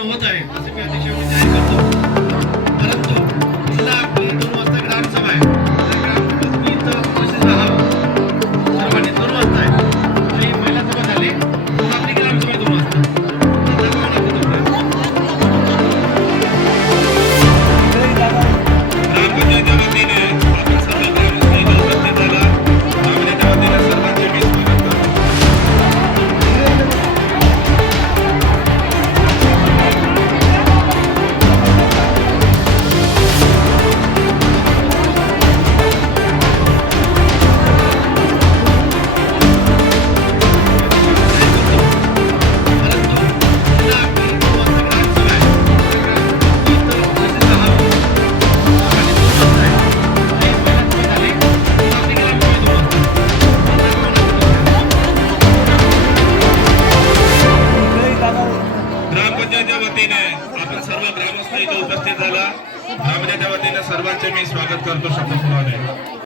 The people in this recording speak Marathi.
संपन्न होत आहे असे मी अध्यक्षांनी जाहीर करतो। परंतु जिल्हा आपली 2 वाजता ग्रामसभा आहे, ग्रामसभेत इथं उपस्थित राहावं सर्वांनी। 2 वाजता आहे आणि महिला सभा झाली, आपली ग्रामसभा 2 वाजता। ग्रामपंचायतीच्या वतीने आपण सर्व ग्रामस्थांनी उपस्थित झाला, ग्रामपंचायतीच्या वतीने सर्वांचे मी स्वागत करतो। ग्रामपंचायतीच्या वतीने आपण सर्व ग्रामस्थ इथे उपस्थित झाला, ग्रामपंचायतीच्या वतीने सर्वांचे मी स्वागत करतो शब्दप्रमाणे।